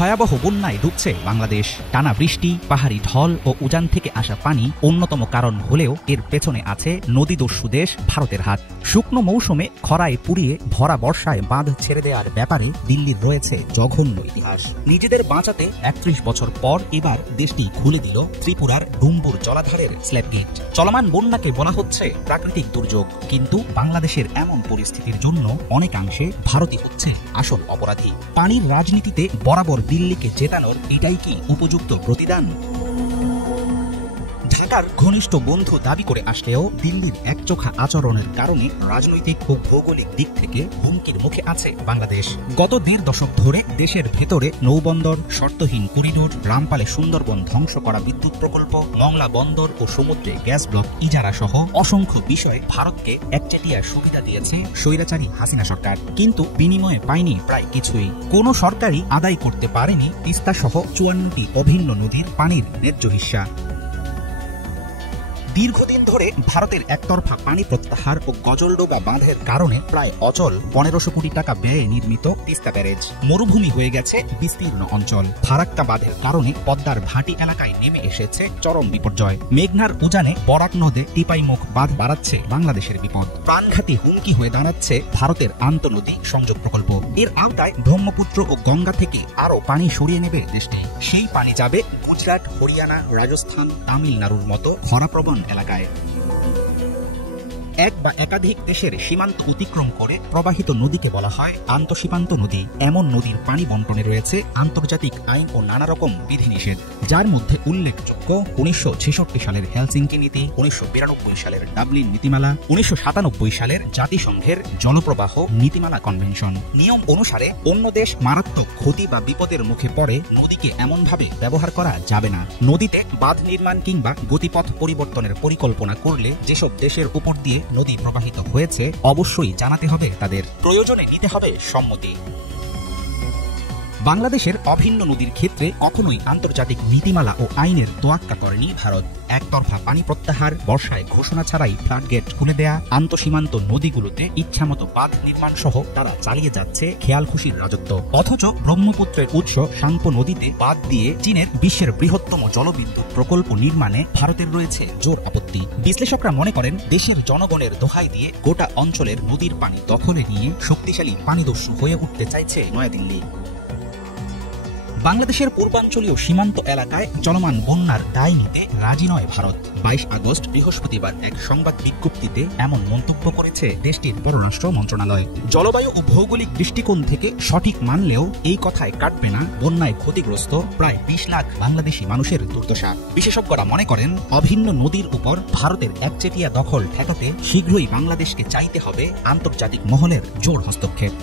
ভয়াবহ বন্যায় ডুবছে বাংলাদেশ। টানা বৃষ্টি, পাহাড়ি ঢল ও উজান থেকে আসা পানি অন্যতম কারণ হলেও এর পেছনে আছে নদীদস্যু দেশ ভারতের হাত। শুকনো মৌসুমে খরায় পুড়িয়ে ভরা বর্ষায় বাঁধ ছেড়ে দেওয়ার ব্যাপারে দিল্লির রয়েছে জঘন্য ইতিহাস। নিজেদের বাঁচাতে ৩১ বছর পর এবার দেশটি খুলে দিল ত্রিপুরার ডুম্বুর জলাধারের স্ল্যাব গেট। চলমান বন্যাকে বলা হচ্ছে প্রাকৃতিক দুর্যোগ, কিন্তু বাংলাদেশের এমন পরিস্থিতির জন্য অনেকাংশে ভারতই হচ্ছে আসল অপরাধী। পানির রাজনীতিতে বরাবর দিল্লিকে জেতানোর এটাই কি উপযুক্ত প্রতিদান? ঢাকার ঘনিষ্ঠ বন্ধু দাবি করে আসলেও দিল্লির একচোখা আচরণের কারণে রাজনৈতিক ও ভৌগোলিক দিক থেকে হুমকির মুখে আছে বাংলাদেশ। গত ১.৫ দশক ধরে দেশের ভেতরে নৌবন্দর, শর্তহীন করিডোর, রামপালে সুন্দরবন ধ্বংস করা বিদ্যুৎ প্রকল্প, মংলা বন্দর ও সমুদ্রে গ্যাস ব্লক ইজারা সহ অসংখ্য বিষয়ে ভারতকে একচেটিয়া সুবিধা দিয়েছে স্বৈরাচারী হাসিনা সরকার, কিন্তু বিনিময়ে পায়নি প্রায় কিছুই। কোন সরকারই আদায় করতে পারেনি তিস্তা সহ ৫৪টি অভিন্ন নদীর পানির ন্যায্য হিস্সা। দীর্ঘদিন ধরে ভারতের একতরফা পানি প্রত্যাহার ও গজলডোবা বাঁধের কারণে প্রায় অচল ১৫০০ কোটি টাকা ব্যয়ে নির্মিত তিস্তা ব্যারেজ মরুভূমি হয়ে গেছে বিস্তীর্ণ অঞ্চল। ফারাক্কা বাঁধের কারণে পদ্মার ভাটি এলাকায় নেমে এসেছে চরম বিপর্যয়। মেঘনার উজানে বরাক নদে টিপাইমুখ বাঁধ বাড়াচ্ছে বাংলাদেশের বিপদ। প্রাণঘাতী হুমকি হয়ে দাঁড়াচ্ছে ভারতের আন্তঃনদী সংযোগ প্রকল্প। এর আওতায় ব্রহ্মপুত্র ও গঙ্গা থেকে আরও পানি সরিয়ে নেবে দেশটি। সেই পানি যাবে গুজরাট, হরিয়ানা, রাজস্থান, তামিলনাড়ুর মতো খরাপ্রবণ এলাকায়। এক বা একাধিক দেশের সীমান্ত অতিক্রম করে প্রবাহিত নদীকে বলা হয় আন্তঃসীমান্ত নদী। এমন নদীর পানি বন্টনে রয়েছে আন্তর্জাতিক আইন ও নানা রকম বিধিনিষেধ, যার মধ্যে উল্লেখযোগ্য ১৯৬৬ সালের হেলসিঙ্কি নীতি, ১৯৯২ সালের ডাবলিন নীতিমালা, ১৯৯৭ সালের জাতিসংঘের জলপ্রবাহ নীতিমালা কনভেনশন। নিয়ম অনুসারে অন্য দেশ মারাত্মক ক্ষতি বা বিপদের মুখে পড়ে নদীকে এমনভাবে ব্যবহার করা যাবে না। নদীতে বাঁধ নির্মাণ কিংবা গতিপথ পরিবর্তনের পরিকল্পনা করলে যেসব দেশের উপর দিয়ে নদী প্রবাহিত হয়েছে অবশ্যই জানাতে হবে তাদের, প্রয়োজনে নিতে হবে সম্মতি। বাংলাদেশের অভিন্ন নদীর ক্ষেত্রে কখনোই আন্তর্জাতিক নীতিমালা ও আইনের তোয়াক্কা করেনি ভারত। একতরফা পানি প্রত্যাহার, বর্ষায় ঘোষণা ছাড়াই ফ্লাডগেট খুলে দেয়া, আন্তঃসীমান্ত নদীগুলোতে ইচ্ছামতো বাঁধ নির্মাণ সহ তারা চালিয়ে যাচ্ছে খেয়ালখুশির রাজত্ব। অথচ ব্রহ্মপুত্রের উৎস সাংপো নদীতে বাঁধ দিয়ে চীনের বিশ্বের বৃহত্তম জলবিদ্যুৎ প্রকল্প নির্মাণে ভারতের রয়েছে জোর আপত্তি। বিশ্লেষকরা মনে করেন দেশের জনগণের দোহাই দিয়ে গোটা অঞ্চলের নদীর পানি দখলে নিয়ে শক্তিশালী পানিদস্যু হয়ে উঠতে চাইছে নয়াদিল্লি। বাংলাদেশের পূর্বাঞ্চলীয় সীমান্ত এলাকায় চলমান বন্যার দায় নিতে রাজি নয় ভারত। ২২ আগস্ট বৃহস্পতিবার এক সংবাদ বিজ্ঞপ্তিতে এমন মন্তব্য করেছে দেশটির পররাষ্ট্র মন্ত্রণালয়। জলবায়ু ও ভৌগোলিক দৃষ্টিকোণ থেকে সঠিক মানলেও এই কথায় কাটবে না বন্যায় ক্ষতিগ্রস্ত প্রায় ২০ লাখ বাংলাদেশি মানুষের দুর্দশা। বিশেষজ্ঞরা মনে করেন অভিন্ন নদীর উপর ভারতের একচেটিয়া দখল ঠেকাতে শীঘ্রই বাংলাদেশকে চাইতে হবে আন্তর্জাতিক মহলের জোর হস্তক্ষেপ।